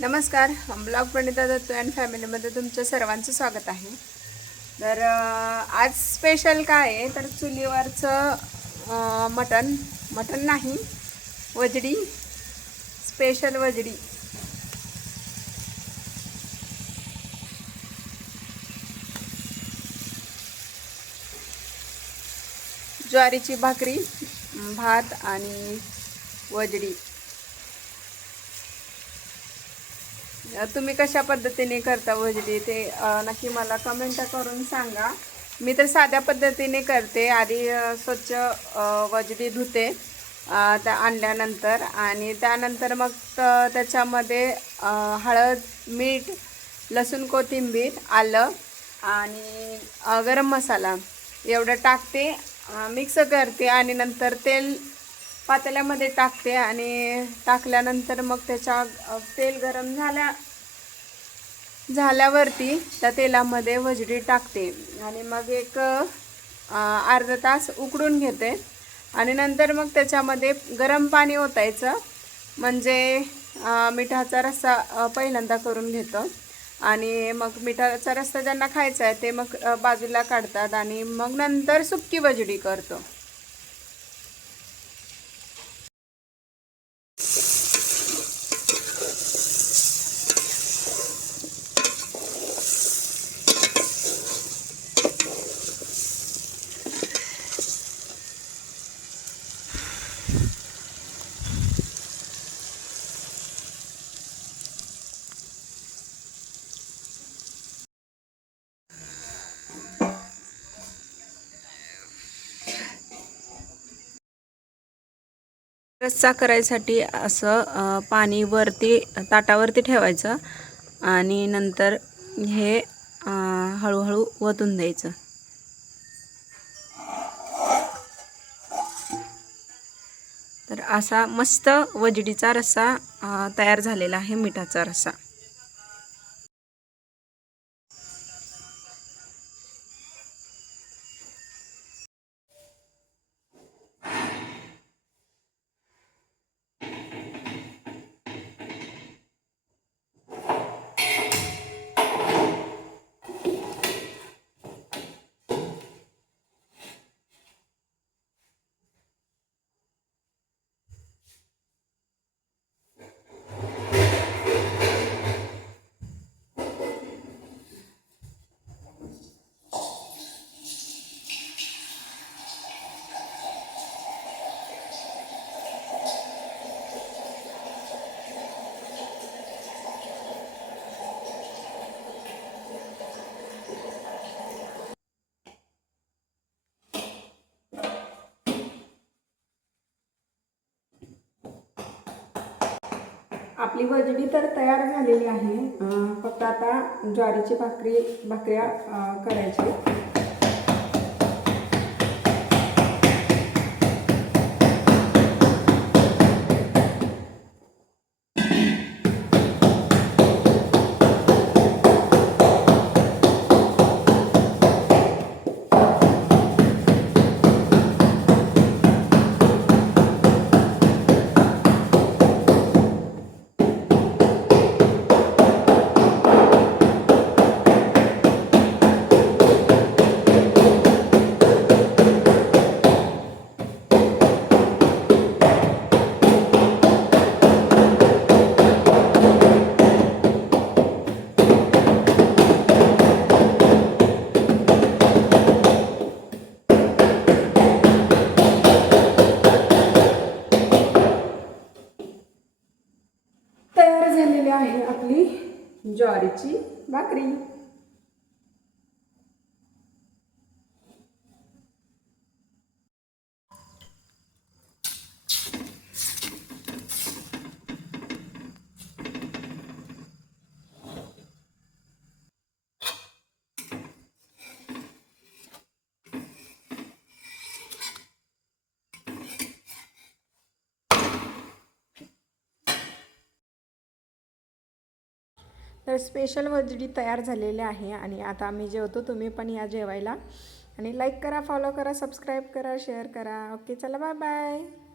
नमस्कार. Blog Pandita Dattu and फॅमिलीमध्ये तुमचं सर्वांचं स्वागत आहे. तर आज स्पेशल काय आहे तर चुलीवरचं मटण नाही, वजडी, स्पेशल वजडी. ज्वारीची भाकरी, भात आणि वजडी. तुम्ही कशा पद्धतीने करता वजडी ते नक्की मला कमेंट करून सांगा. मी तर साध्या पद्धतीने करते. आधी स्वच्छ वजडी धुते त्या आणल्यानंतर, आणि त्यानंतर मग त्याच्यामध्ये हळद, मीठ, लसूण, कोथिंबीर, आलं आणि गरम मसाला एवढं टाकते, मिक्स करते आणि नंतर तेल पातेल्यामध्ये टाकते आणि टाकल्यानंतर मग त्याच्या तेल गरम झाल्यावरती त्या तेलामध्ये वजडी टाकते आणि मग एक अर्धा तास उकडून घेते आणि नंतर मग त्याच्यामध्ये गरम पाणी ओतायचं. म्हणजे मिठाचा रस्सा पहिल्यांदा करून घेतो आणि मग मिठाचा रस्सा ज्यांना खायचा आहे ते मग बाजूला काढतात आणि मग नंतर सुक्की वजडी करतो. रस्सा करायसाठी असं पाणी वरती ताटावरती ठेवायचं आणि नंतर हे हळूहळू वतून द्यायचं. तर असा मस्त वजडीचा रस्सा तयार झालेला आहे, मिठाचा रस्सा. आपली वजडी तर तयार झालेली आहे. फक्त आता ज्वारीची भाकऱ्या करायची. तयार झालेली आहे आपली ज्वारीची भाकरी. तर स्पेशल वजडी तयार झालेली आहे आणि आता आम्ही जेवतो. तुम्ही पण या जेवायला आणि लाईक करा, फॉलो करा, सबस्क्राईब करा, शेअर करा. ओके, चला, बाय बाय.